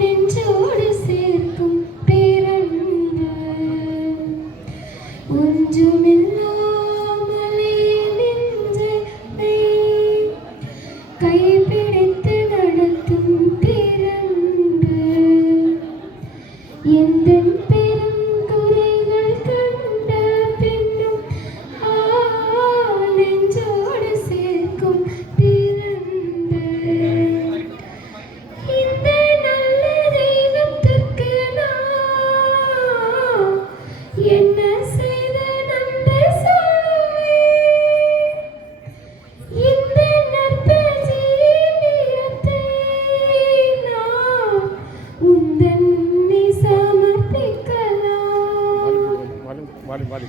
நெஞ்சோடு சேர்க்கும் பேரன்பு. ஒன்றுமில்லாமலே நெஞ்சனை கைப்பிடித்து நடத்தும் பேரன்பு. எந்த பாடி பாடி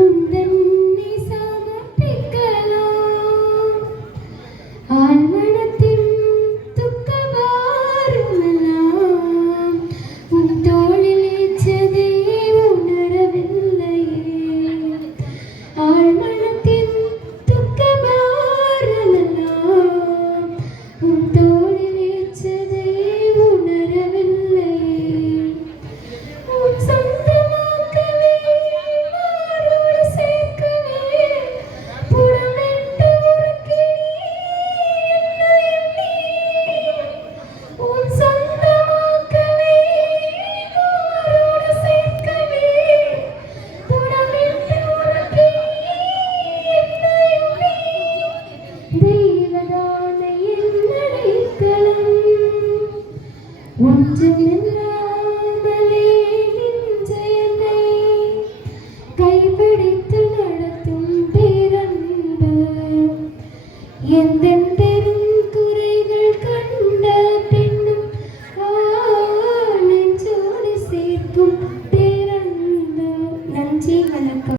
உந்தன் കൈപിടിത്ത് നടത്തും പിറണ്ട് എന്തെന്ന്